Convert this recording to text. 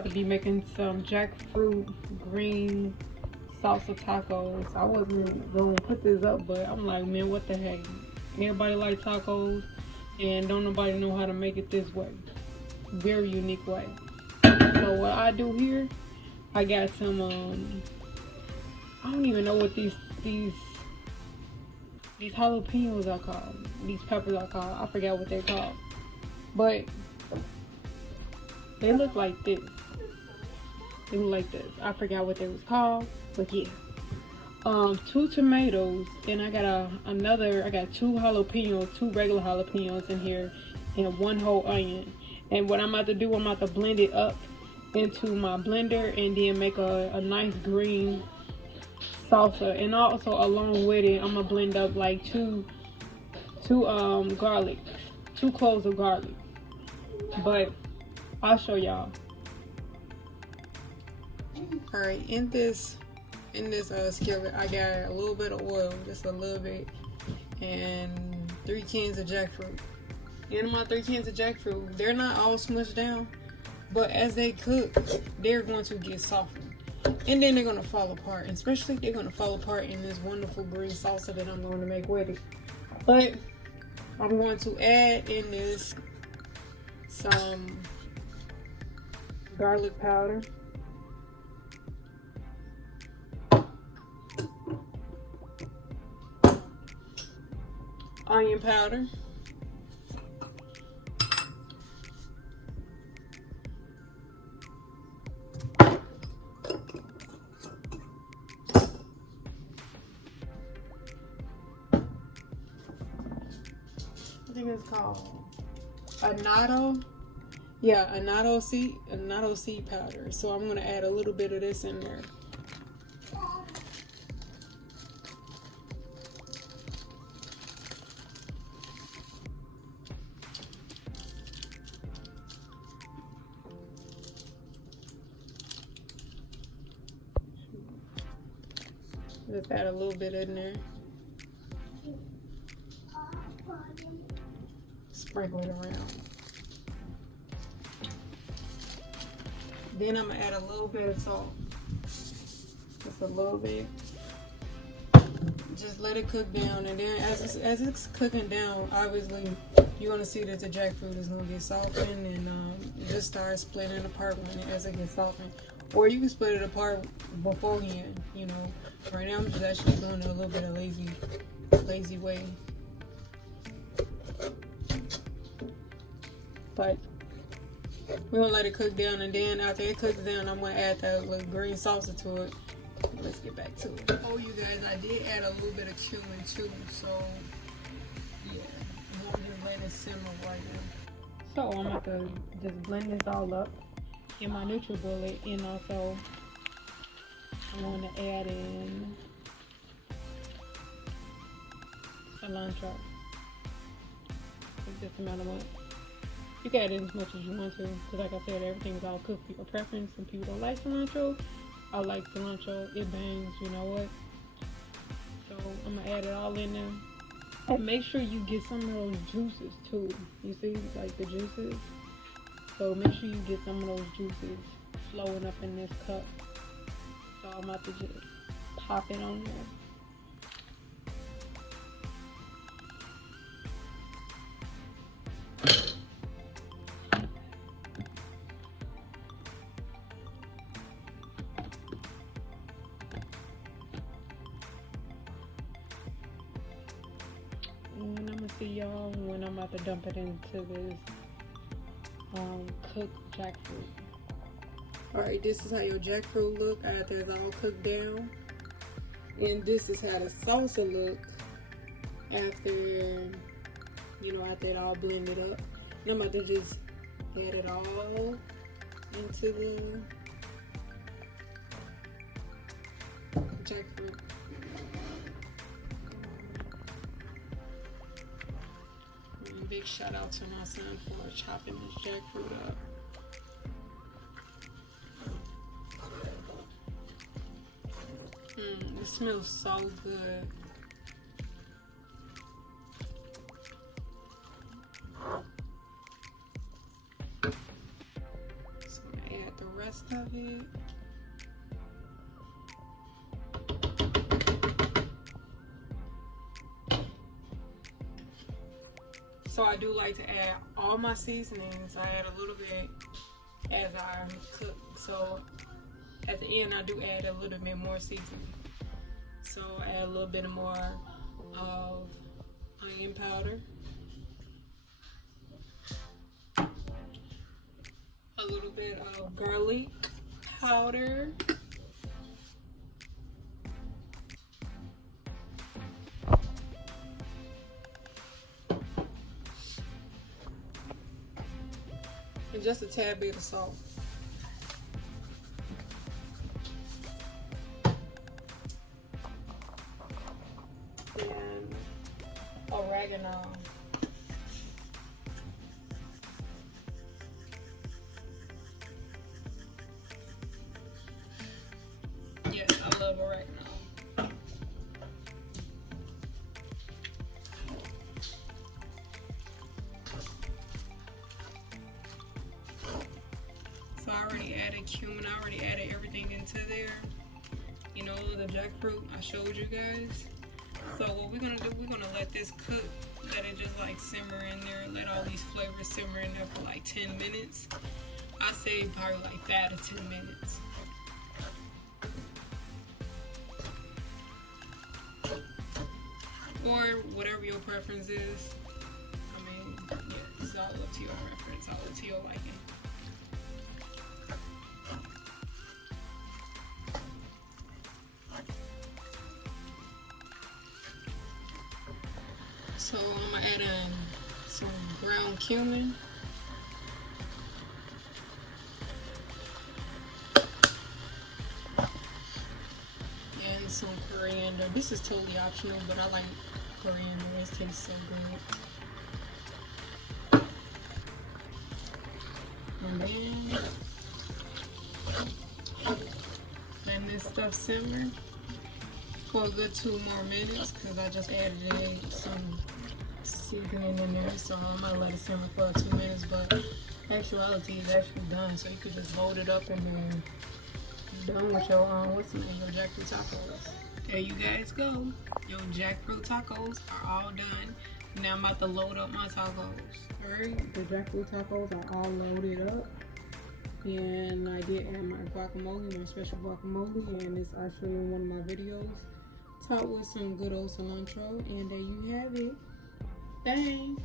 about to be making some jackfruit green salsa tacos. I wasn't going to put this up, but I'm like, man, what the heck? Everybody like tacos, and don't nobody know how to make it this way. Very unique way. So what I do here, I got some, I don't even know what these jalapenos are called. These peppers are called. I forgot what they're called. But they look like this. They look like this. I forgot what they was called, but yeah. 2 tomatoes, and I got I got 2 jalapenos, 2 regular jalapenos in here, and 1 whole onion. And what I'm about to do, I'm about to blend it up into my blender and then make a nice green salsa. And also along with it, I'm gonna blend up like two garlic, 2 cloves of garlic. But I'll show y'all. All right, in this skillet, I got a little bit of oil, just a little bit, and 3 cans of jackfruit. In my 3 cans of jackfruit, they're not all smushed down, but as they cook, they're going to get softened, and then they're going to fall apart. And especially, they're going to fall apart in this wonderful green salsa that I'm going to make with it. But I'm going to add in this some garlic powder, onion powder, I think it's called annatto. Yeah, annatto seed powder. So I'm gonna add a little bit of this in there. Just add a little bit in there. Sprinkle it around. Then I'm gonna add a little bit of salt. Just a little bit. Just let it cook down, and then as it's cooking down, obviously you're gonna see that the jackfruit is gonna get softened, and just start splitting apart as it gets softened. Or you can split it apart beforehand. You know, right now I'm just actually doing it a little bit of lazy way. But we're gonna let it cook down, and then after it cooks down, I'm gonna add that little green salsa to it. Let's get back to it. Oh, you guys, I did add a little bit of cumin too, so yeah, I'm gonna just let it simmer right now. So I'm about to just blend this all up in my NutriBullet, and also I want to add in cilantro. Just a amount of money. You can add in as much as you want to, because like I said, everything is all cooked for your preference. Some people don't like cilantro. I like cilantro. It bangs, you know what? So I'm gonna add it all in there. And make sure you get some of those juices too. You see, like the juices. So make sure you get some of those juices flowing up in this cup. So I'm about to just pop it on there. And I'm gonna see y'all when I'm about to dump it into this cooked jackfruit. Alright, this is how your jackfruit look after it's all cooked down. And this is how the salsa look after, you know, after it all blended up. And I'm about to just add it all into the jackfruit. And a big shout out to my son for chopping this jackfruit up. It smells so good. So I'm gonna add the rest minute. So I do like to add all my seasonings. I add a little bit as I cook. So at the end I do add a little bit more seasoning. So I add a little bit more of onion powder, a little bit of garlic powder, and just a tad bit of salt. And oregano. Yes, I love oregano. So I already added cumin, I already added everything into there. You know, the jackfruit I showed you guys. So what we're gonna do, we're gonna let this cook, let it just like simmer in there, let all these flavors simmer in there for like 10 minutes. I say probably like 5 to 10 minutes. Or whatever your preference is. I mean, yeah, it's all up to your preference, all up to your liking. So I'm gonna add in some ground cumin. And some coriander. This is totally optional, but I like coriander. It tastes so good. And then letting this stuff simmer for a good 2 more minutes because I just added in some seasoning in there, so I'm gonna let it simmer for 2 minutes. But actuality is actually done, so you could just load it up and then done with your your jackfruit tacos. There you guys go. Your jackfruit tacos are all done. Now I'm about to load up my tacos. Alright, the jackfruit tacos are all loaded up. And I did add my guacamole, my special guacamole, and it's actually in one of my videos. Topped with some good old cilantro, and there you have it. Bang!